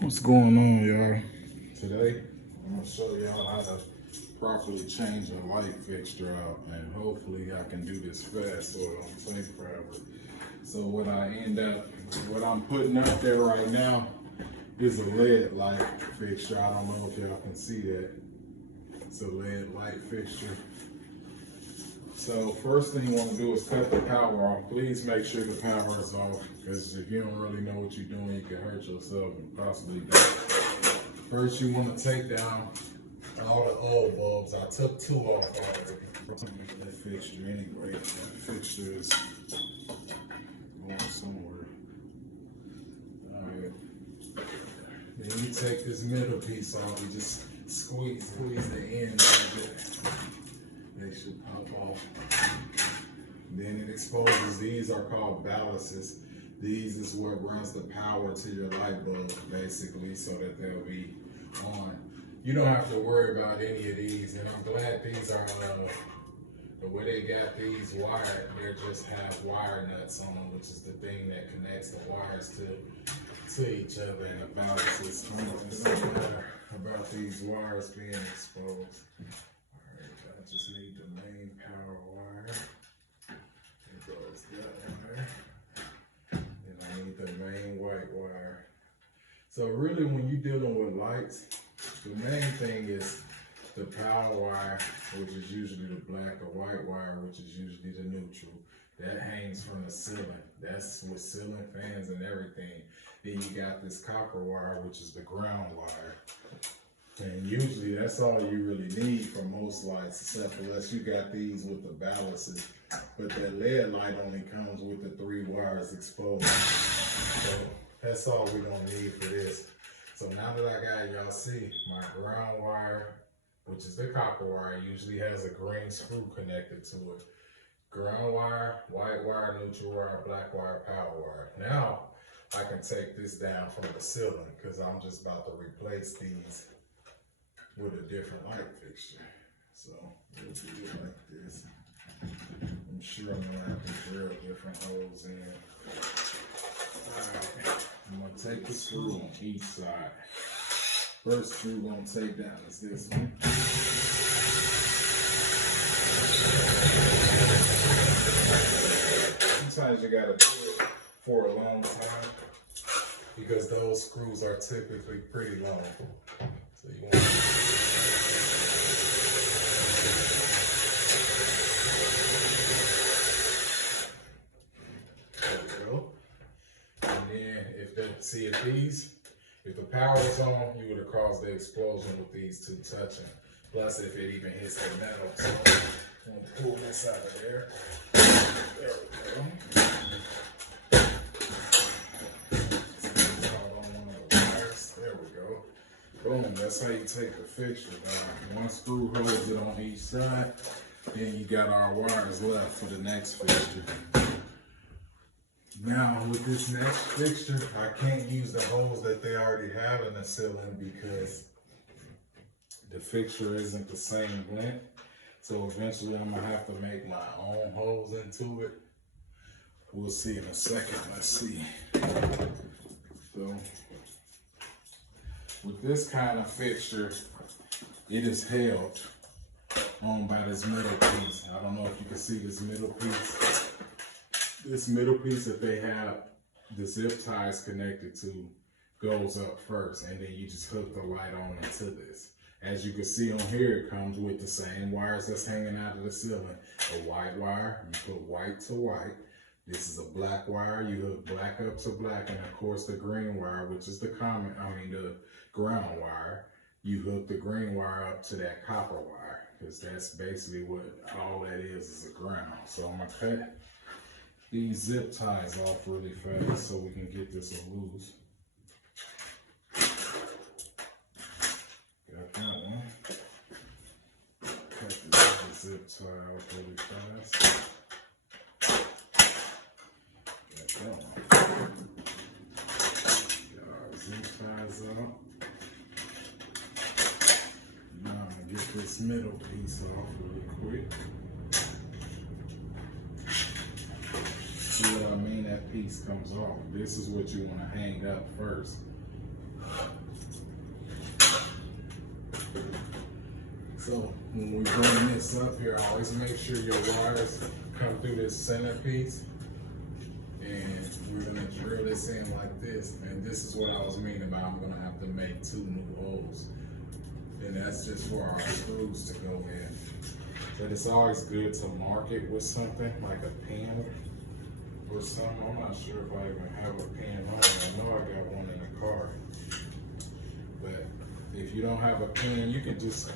What's going on, y'all? Today, I'm gonna show y'all how to properly change a light fixture out, and hopefully I can do this fast so it don't take forever. So what I'm putting up there right now is a LED light fixture. I don't know if y'all can see that. It's a LED light fixture. So first thing you want to do is cut the power off. Please make sure the power is off, because if you don't really know what you're doing, you can hurt yourself and possibly die. First, you want to take down all the old bulbs. I took 2 off already. That fixture anyway. That fixture is going somewhere. Alright. Then you take this middle piece off. You just squeeze the end of it. They should pop off. Then it exposes, these are called ballasts. These is what runs the power to your light bulb, basically, so that they'll be on. You don't have to worry about any of these, and I'm glad these are, the way they got these wired, they just have wire nuts on them, which is the thing that connects the wires to each other, and the ballasts. About these wires being exposed. I just need the main power wire. It goes that wire. And I need the main white wire. So really, when you're dealing with lights, the main thing is the power wire, which is usually the black, or white wire, which is usually the neutral. That hangs from the ceiling. That's with ceiling fans and everything. Then you got this copper wire, which is the ground wire. And usually that's all you really need for most lights, except unless you got these with the ballasts. But that LED light only comes with the 3 wires exposed. So that's all we're gonna need for this. So now that I got, y'all see, my ground wire, which is the copper wire, usually has a green screw connected to it. Ground wire, white wire, neutral wire, black wire, power wire. Now I can take this down from the ceiling, because I'm just about to replace these with a different light fixture. So we'll do it like this. I'm sure I'm gonna have to drill different holes in. Alright, I'm gonna take the screw on each side. First screw we're gonna take down is this one. Sometimes you gotta do it for a long time, because those screws are typically pretty long. So you want there we go. And then if the power is on, you would have caused the explosion with these 2 touching. Plus if it even hits the metal. So I'm gonna pull this out of there. There we go. There we go. Boom, that's how you take the fixture down. 1 screw holds it on each side, then you got our wires left for the next fixture. Now with this next fixture, I can't use the holes that they already have in the ceiling, because the fixture isn't the same length. So eventually I'm gonna have to make my own holes into it. We'll see in a second. Let's see. So with this kind of fixture, it is held on by this middle piece. I don't know if you can see this middle piece. This middle piece that they have the zip ties connected to goes up first, and then you just hook the light on into this. As you can see on here, it comes with the same wires that's hanging out of the ceiling. A white wire, you put white to white. This is a black wire, you hook black up to black, and of course the green wire, which is the ground wire, you hook the green wire up to that copper wire, because that's basically what all that is a ground. So I'm gonna cut these zip ties off really fast so we can get this loose. Got that one. Cut this zip tie off really fast. Got that one. Got our zip ties out. Now I'm gonna get this middle piece off really quick. See what I mean? That piece comes off. This is what you want to hang up first. So when we bring this up here, always make sure your wires come through this centerpiece. And we're gonna drill this in like this. And this is what I was meaning about I'm gonna have to make 2 new holes. And that's just for our screws to go in. But it's always good to mark it with something like a pen or something. I'm not sure if I even have a pen on. I know I got one in the car. But if you don't have a pen, you can just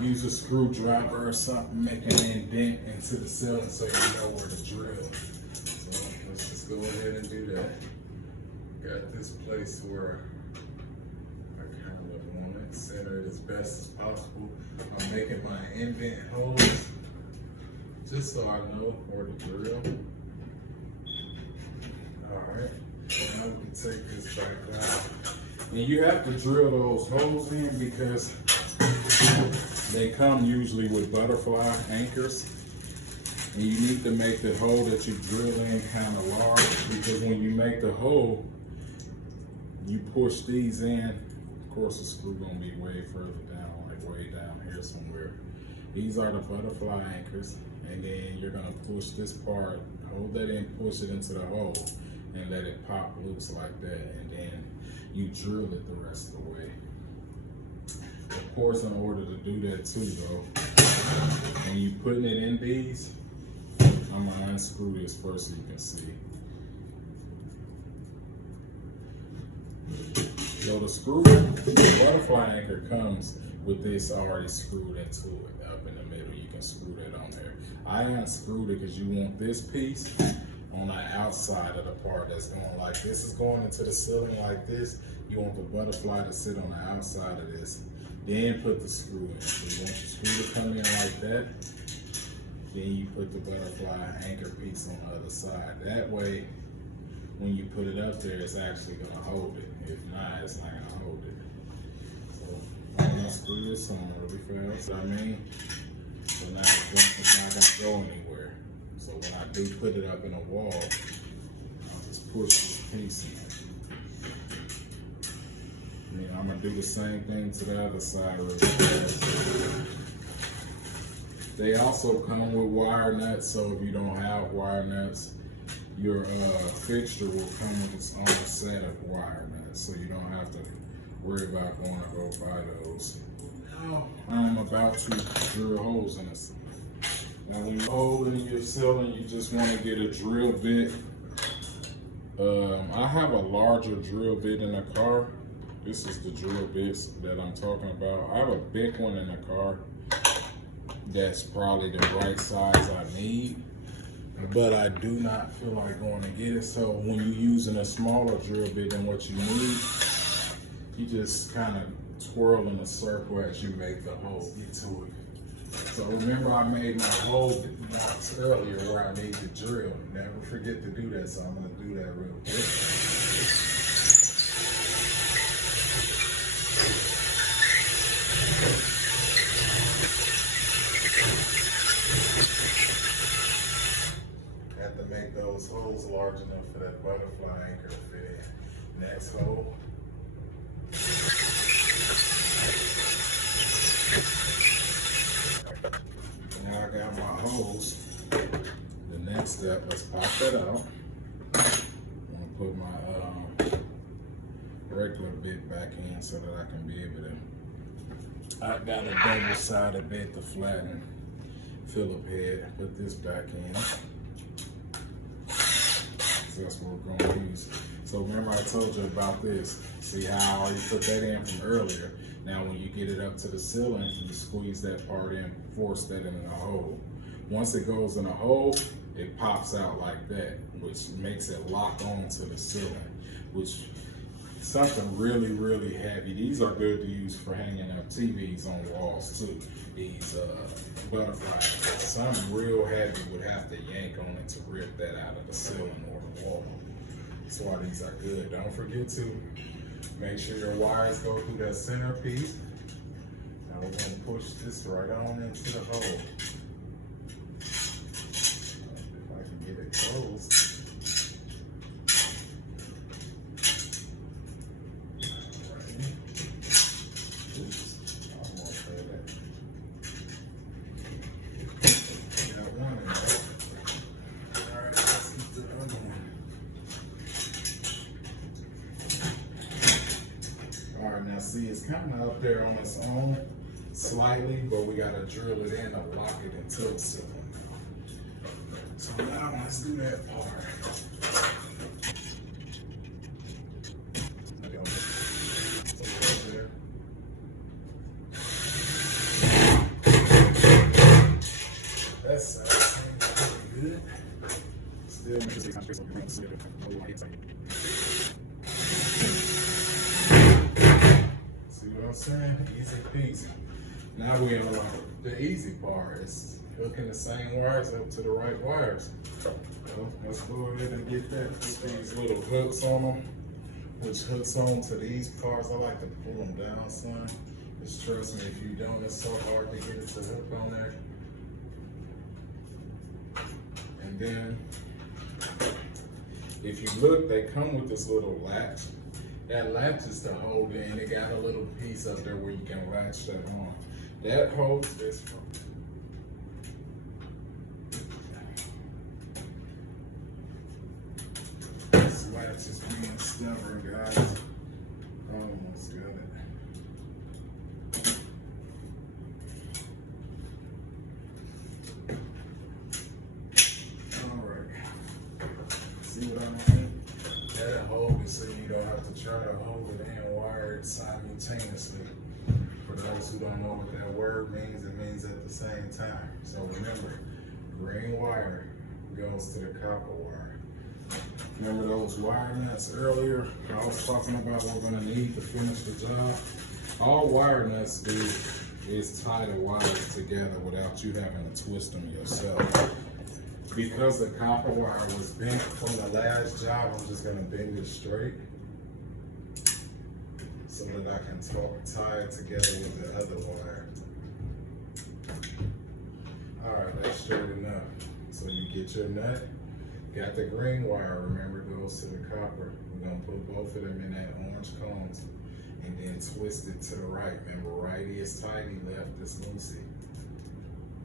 use a screwdriver or something, make an indent into the ceiling so you know where to drill. So let's just go ahead and do that. Got this place where I kind of want it centered as best as possible. I'm making my indent holes just so I know where to drill. Alright, now we can take this back out. And you have to drill those holes in because they come usually with butterfly anchors. And you need to make the hole that you drill in kind of large, because when you make the hole, you push these in. Of course, the screw gonna be way further down, like way down here somewhere. These are the butterfly anchors, and then you're gonna push this part, hold that in, push it into the hole, and let it pop loose like that, and then you drill it the rest of the way. Of course, in order to do that too, though, when you putting it in these, I'm gonna unscrew this first so you can see. So the butterfly anchor comes with this already screwed into it up in the middle. You can screw that on there. I unscrewed it because you want this piece on the outside of the part that's going like this is going into the ceiling like this. You want the butterfly to sit on the outside of this. Then put the screw in. So you want the screw to come in like that. Then you put the butterfly anchor piece on the other side. That way, when you put it up there, it's actually gonna hold it. If not, it's not gonna hold it. So I'm gonna screw this on really fast. You know what I mean? So now it's not gonna go anywhere. So when I do put it up in a wall, I'll just push this piece in. And then I'm gonna do the same thing to the other side really fast. They also come with wire nuts, so if you don't have wire nuts, your fixture will come with its own set of wire nuts, so you don't have to worry about going to go buy those. Now I'm about to drill holes in this. Now when you're holding your ceiling, you just want to get a drill bit. I have a larger drill bit in the car. This is the drill bits that I'm talking about. I have a big one in the car. That's probably the right size I need, but I do not feel like going to get it. So when you're using a smaller drill bit than what you need, you just kind of twirl in a circle as you make the hole, get to it. So remember I made my hole marks earlier where I need to drill. Never forget to do that, so I'm going to do that real quick. Have to make those holes large enough for that butterfly anchor to fit in. Next hole. Now I got my holes. The next step, let's pop that out. I'm gonna put my regular bit back in so that I can be able to. I got a double-sided bit to flatten Phillip head. Put this back in. So that's what we're going to use. So remember I told you about this. See how I already put that in from earlier. Now when you get it up to the ceiling, you squeeze that part in, force that in a hole. Once it goes in a hole, it pops out like that, which makes it lock on to the ceiling, which is something really, really heavy. These are good to use for hanging up TVs on walls too. These butterflies. Something real heavy would have to yank on it to rip that out of the ceiling or the wall. That's why these are good. Don't forget to make sure your wires go through that center piece. Now we're going to push this right on into the hole. If I can get it closed. All see it's kind of up there on its own slightly, but we gotta drill it in to lock it and tilt seal it. So now let's do that part. That sounds pretty good. Still see what I'm saying? Easy peasy. Now we on the easy part. It's hooking the same wires up to the right wires. So let's go ahead and get that. Put these little hooks on them, which hooks on to these parts. I like to pull them down, son. Just trust me, if you don't, it's so hard to get it to hook on there. And then, if you look, they come with this little latch. That latch is to hold it, and it got a little piece up there where you can latch that on. That holds this. This latch is being stubborn, guys. Almost got it. See what I mean? That hold it so you don't have to try to hold it and wire it simultaneously. For those who don't know what that word means, it means at the same time. So remember, green wire goes to the copper wire. Remember those wire nuts earlier I was talking about we're gonna need to finish the job? All wire nuts do is tie the wires together without you having to twist them yourself. Because the copper wire was bent from the last job, I'm just gonna bend it straight so that I can tie it together with the other wire. All right, that's straight enough. So you get your nut, got the green wire, remember goes to the copper. We're gonna put both of them in that orange cones and then twist it to the right. Remember, righty is tighty, left is loosey.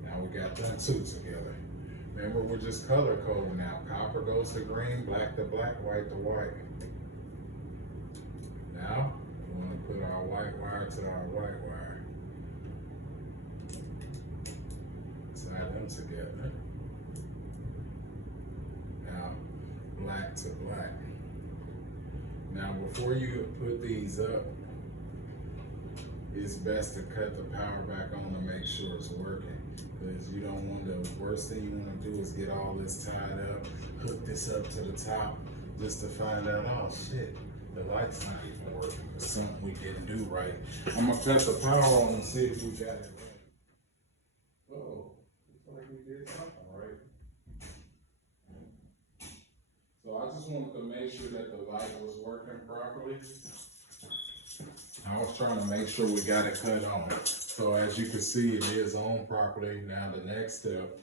Now we got them two together. Remember, we're just color coding now. Copper goes to green, black to black, white to white. Now, we want to put our white wire to our white wire. Tie them together. Now, black to black. Now, before you put these up, it's best to cut the power back on to make sure it's working. Because you don't want the worst thing you want to do is get all this tied up, hook this up to the top, just to find out, oh shit, the light's not even working. It's something we didn't do right. I'm gonna cut the power on and see if we got it right. Oh, looks like we did something right. So I just wanted to make sure that the light was working properly. I was trying to make sure we got it cut on. So as you can see, it is on properly. Now the next step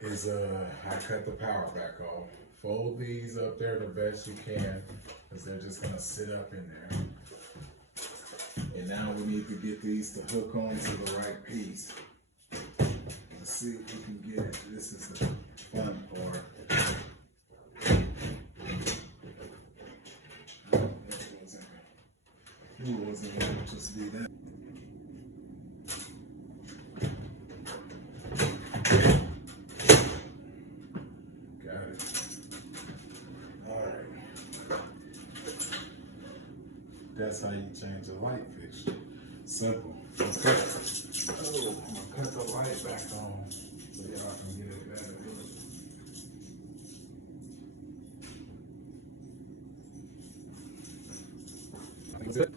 is I cut the power back off. Fold these up there the best you can, because they're just gonna sit up in there. And now we need to get these to hook on to the right piece. Let's see if we can get it. This is the fun part. It wasn't able to just be that. Got it. All right. That's how you change a light fixture. Simple. I'm gonna cut the light back on so y'all can get it better. That's it.